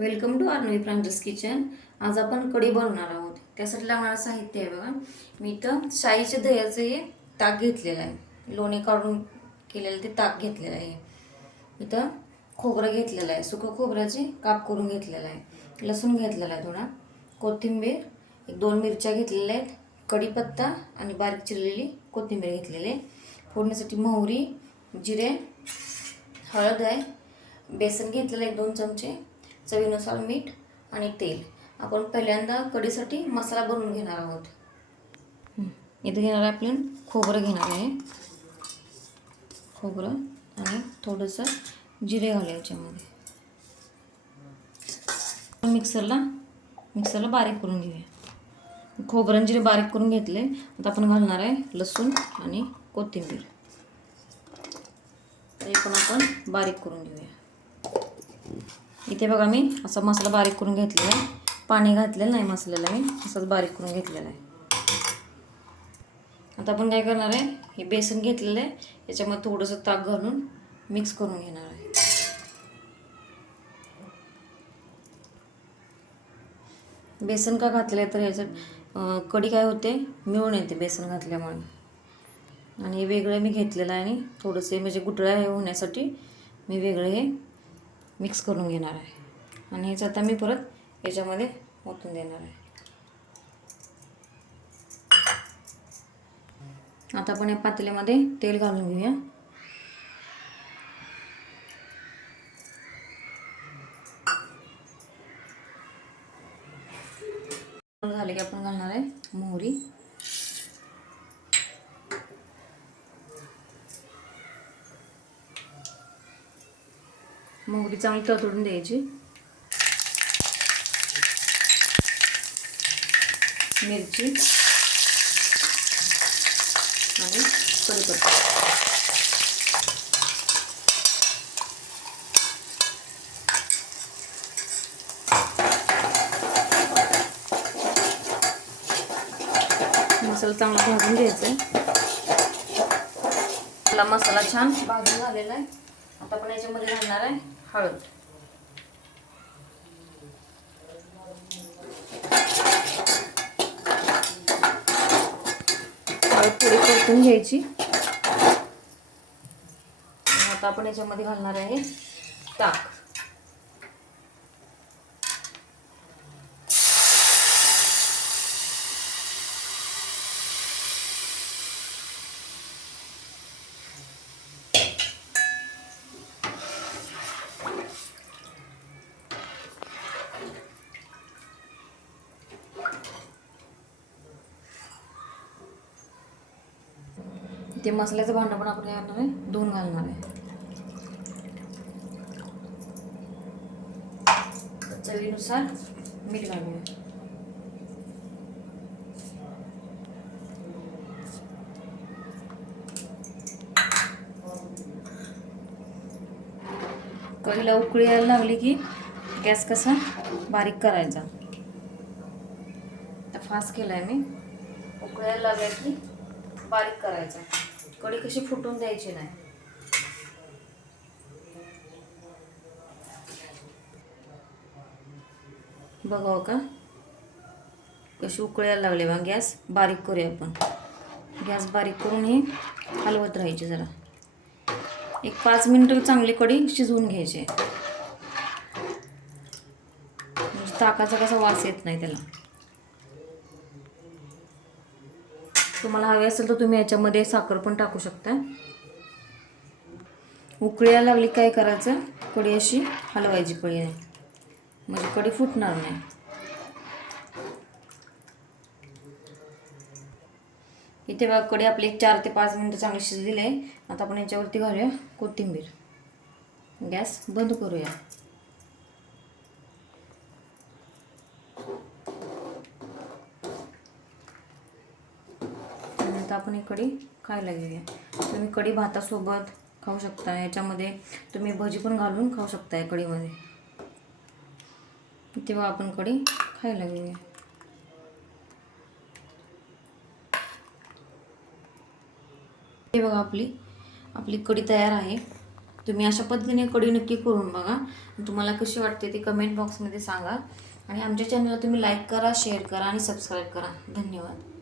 Welcome to Arnavi Pranjas kitchen. आज आपण कढी बनवणार आहोत। त्यासाठी लागणारं साहित्य आहे बघा, मी इथं शाईच्या दह्याचं हे ताक घेतलेलं आहे, लोणी काढून केलेलं ते ताक घेतलेलं आहे। इथं खोबरं घेतलेलं आहे, सुकं खोबऱ्याचे काप करून घेतलेलं आहे, लसूण घेतलेला आहे थोडा, कोथिंबीर, 1-2 मिरच्या घेतलेल्या आहेत, कढीपत्ता आणि बारीक चिरलेली कोथिंबीर घेतलेली आहे। फोडणीसाठी मोहरी, जिरे, हळद आहे, बेसन घेतलेलं 1-2 चमचे, चवीनुसार मीठ आणि तेल। आपण पहिल्यांदा कढीसाठी मसाला बनवून घेणार आहोत। इथे घेणार आहे आपण खोबरं घेणार आहे, खोबरं आणि थोडंसं जिरे घालूया याच्यामध्ये। मिक्सरला बारीक करून घेऊया। खोबरं आणि जिरे बारीक करून घेतले। आता आपण घालणार आहे लसूण आणि कोथिंबीर, हे पण आपण बारीक करून घेऊया। इथे बघा मी असा मसाला बारीक करून घेतलेला आहे, पाणी घातलेलं नाही मसाल्याला, मी असंच बारीक करून घेतलेला आहे। आता आपण काय करणार आहे, हे बेसन घेतलेलं आहे, याच्यामध्ये थोडंसं ताक घालून मिक्स करून घेणार आहे। बेसन का घातले तर याच्यात कढी काय होते, मिळून येते बेसन घातल्यामुळे। आणि हे वेगळं मी घेतलेलं आहे आणि थोडंसे म्हणजे गुठळ्या हे होण्यासाठी मी वेगळं हे मिक्स करून घेणार आहे। आणि हेच आता मी परत याच्यामध्ये ओतून देणार आहे। आता आपण या पातेल्यामध्ये तेल घालून घेऊया। झाले की आपण घालणार आहे मोहरी, मोहरी चांगली तळतळून द्यायची, मिरची आणि कढीपत्ता। मसाला चांगला भाजून घ्यायचा आहे। आपला मसाला छान भाजून झालेला आहे। आता आपण याच्यामध्ये घालणार आहे हळद, थोडी परतून घ्यायची। आता आपण याच्यामध्ये घालणार आहे ताक, ते मसाल्याचं भांडं पण आपण काय करणार आहे, धुवून घालणार आहे। चवीनुसार मीठ घालूया। कढीला उकळी यायला लागली की गॅस कसा बारीक करायचा, आता फास्ट केलाय मी। उकळी यायला लागली की बारीक करायचा, कढी कशी फुटून द्यायची नाही। बघावं का कशी उकळी यायला लागली, मग गॅस बारीक करूया आपण। गॅस बारीक करून हे हलवत राहायचे जरा, 1-5 मिनिटं चांगली कढी शिजवून घ्यायची, म्हणजे ताकाचा कसा वास येत नाही त्याला। तुम्हाला हवे असेल तर तुम्ही याच्यामध्ये साखर पण टाकू शकता। उकळी यायला लागली काय करायचं, कढी अशी हलवायची पळीने, म्हणजे कढी फुटणार नाही। इथे बघा कढी आपली 4 ते 5 मिनिटं चांगली शिजलेली आहे। आता आपण याच्यावरती घालूया कोथिंबीर, गॅस बंद करूया। आता आपण ही कढी खायला घेऊया। तुम्ही कढी भातासोबत खाऊ शकता, याच्यामध्ये तुम्ही भजी पण घालून खाऊ शकता या कढीमध्ये। तेव्हा आपण कढी खायला घेऊया। हे बघा आपली कढी तयार आहे। तुम्ही अशा पद्धतीने कढी नक्की करून बघा. तुम्हाला कशी वाटते ते कमेंट बॉक्समध्ये सांगा. आणि आमच्या चॅनलला तुम्ही लाईक करा, शेअर करा आणि सबस्क्राईब करा. धन्यवाद.